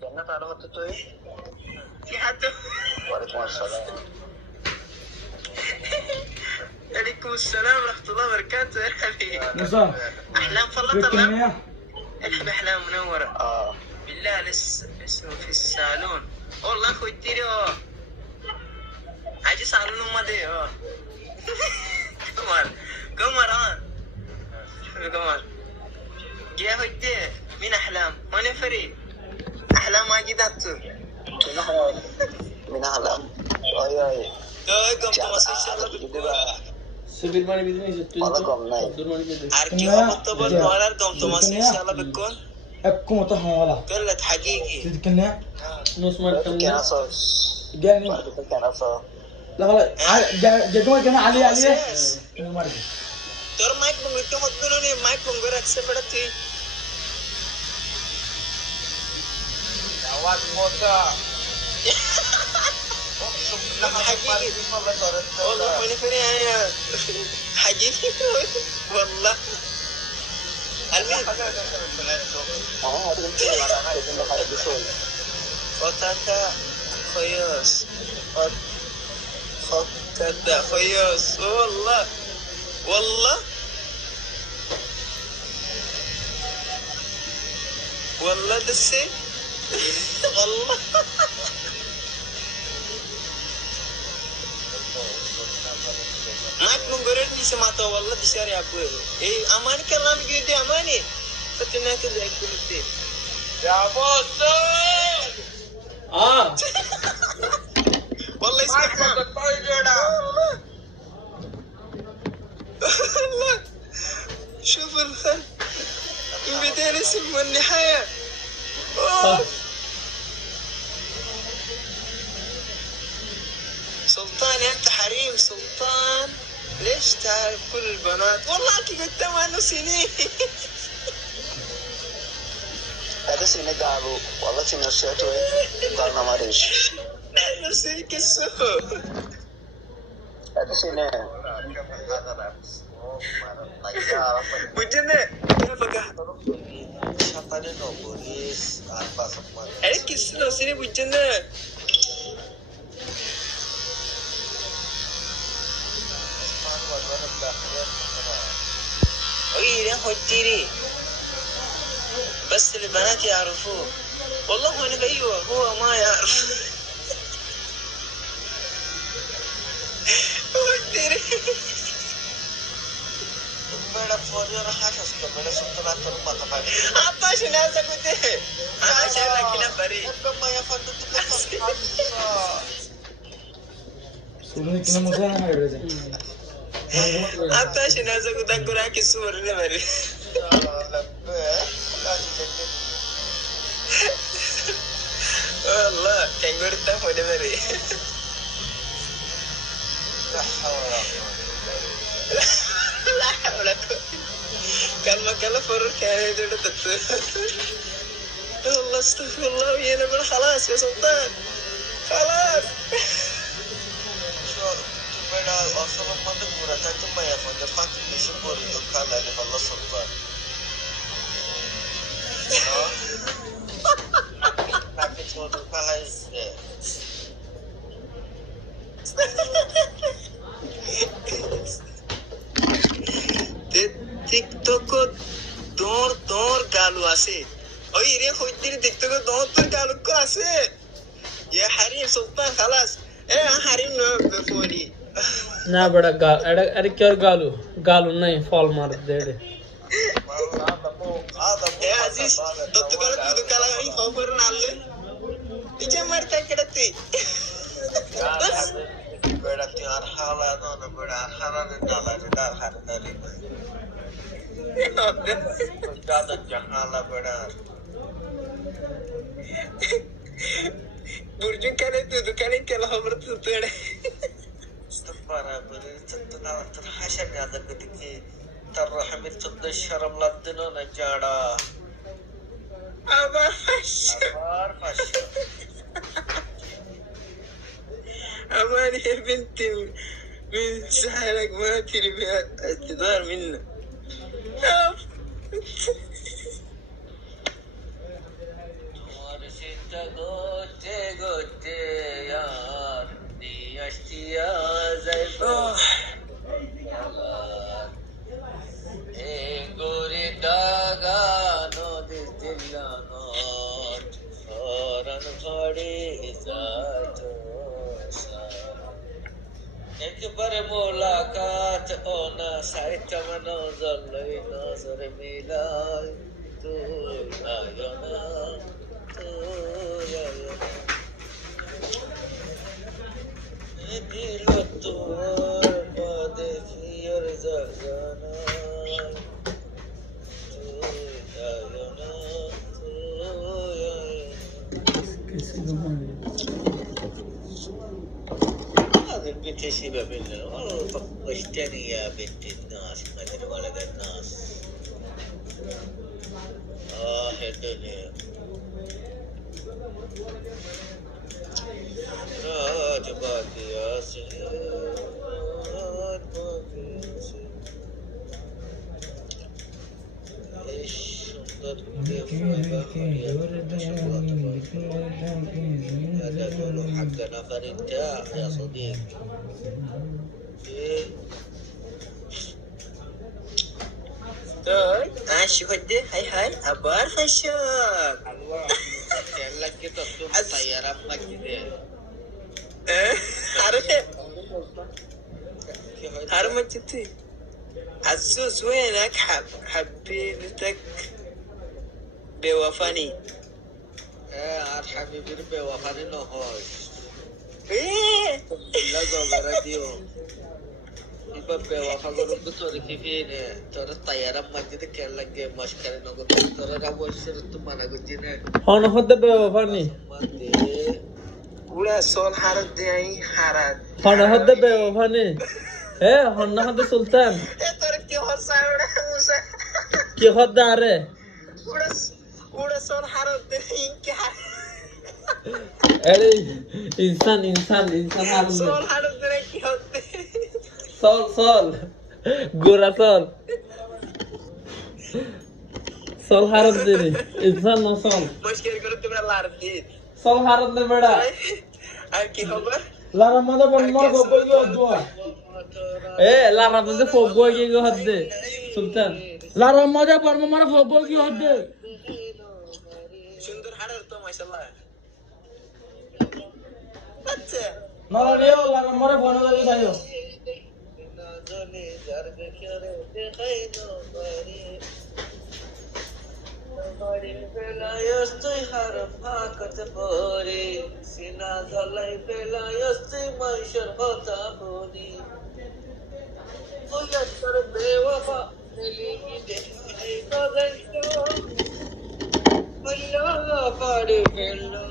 جنة على وقت ايه؟ في حد وعليكم السلام. عليكم السلام ورحمة الله وبركاته يا حبيبي. موسى أحلام فلت بكنا الله. يا الحب أحلام منورة. بالله اسمه في الصالون. والله أخوي تيري عايز صالون ما دي قمر قمر يا هدي من أحلام ماني فريد أحلام ما جدت من أحلام أي قمت مصر إن شاء الله بالكورة سبيل ماني بدني ستون والله قم ناي عبد الماني بدني أرجو مطبل ولا قمت مصر إن شاء الله بالكون أكو مطهم ولا قلت حقيقي تذكرنا نص مال كان كم أصوص جاني كان أصوص لا خلاص جدول كنا عليه مرة ترى مايك بنقول تحطوني مايك بنقول أكسبرتي أواز موتا حقيقي والله ماني فري أنا حقيقي والله فتاتا خياس فتاتا خياس والله والله والله دسي والله ما مقررني سمعته والله دشاري أبوه إيه أماني كلام جدي أماني فتنا كذا يقولتي يا بوس والله اسمع والله شوف الخل بدين اسم والنهاية سلطان أنت حريم سلطان ليش تعرف كل البنات والله أنت قلت 8 سنين هذا سنة قالوا والله سنة سيتوي قالنا ما ريش لا نسيك السوق هذا سنة وجنة كيفك شغالين بوليس أربعة سنوات عليك السنة سنة وجنة غير خدتيني بس البنات يعرفوه والله انا ايوه هو ما يعرف خدتيني بڑا فوجي راح اسكت بڑا سلطان تربى طبعا عطاش ناس كنت انا شايفك كده فريق كما يفضل سوني كنا موسى أنا ما يبغى عطاش ناس كنت اقول لك الصور اللي فريق والله كان قلت فوق فريق لا حول ولا قوة كلمة فرق كان يدور تطير والله استغفر الله ويانا من خلاص يا سلطان خلاص بڑا اصل مند پورا تھا تو میں افضل فاطمہ سے پوری تو کھانا نے اللہ سلطان باقي چھوڑ کھانا تيك توك دور قالوا اسي او يري خوتي تيك توك دور قالوا كاسي يا حريم سلطان خلاص ايه حريم نو بفولي ना बड़ा गाल अरे क्या गालू नहीं फॉल मार दे يا عزيز تطقل تدقل اي خبر نالله ديجه مرتا كدتي بس بڑا تیار حالا نو بڑا حالا نے ڈالا دار ہر دلی زیادہ جہالا بڑا برجن كانت تدقل كلا خبر تطير استغفر تتنا ترحشن هذا بدك ترحم تد الشرم لدنا نجاڑا ابا فش اماني يا بنتي من سهلك ما تري بها اعتذار منا একবারে মোলাকাত ওনা সাইটা নজর লই নজর মিলাই তুই আয়না তুই আয়না দিল তোর পদে ফির জানা তুই আয়না তুই আয়না هذا البنت شبه منه والله طفشتني يا بنت الناس ما ادري ولد الناس يا الدنيا راجبك يا سيد راجبك يا سيد ايش انظر كيف هذا قولوا حق نفر انتاع يا صديقي شو هدي هاي أبار فشاك الله لك كده تروح طيارة مجدي عارف مجدي عزوز وينك حبيبتك بوفاني عارف حبيبي بوفاني نهاش لا زوجراتيو يبقى بوفا قولوا بطوري كيفين ترى الطيارة مجدي كان لك مشكلة نقول ترى رابو شرط ما نقول جينا هون خد بوفاني ولا سول حرد دي حرد هون خد بوفاني هون خد سلطان ترى كي هرساونا موسى كي خد داره ولا سول حرد دي إنك अरे इंसान سول حرد دي كي هد sol गोरा sol harap diri insan no sol مشكلة قلت من الله رديد sol harap de beda كي خبر lara mada bon mor go go dua lara mada fogo go hadde sultan lara mada bon mor fogo go hadde সুন্দর হাড়ের তো মাশাআল্লাহ আচ্ছা nara dio lara mor bono de sayo জলে যার দেখরে দেখাই নবারে নবারে বেলায়স্তুই হারফ হাকত পরে সিনা গলাই বেলায়স্তুই মাইশর হতা বনি ওয়াসর বেওফা মিলি দেখে গজল আল্লাহ পারে বেলা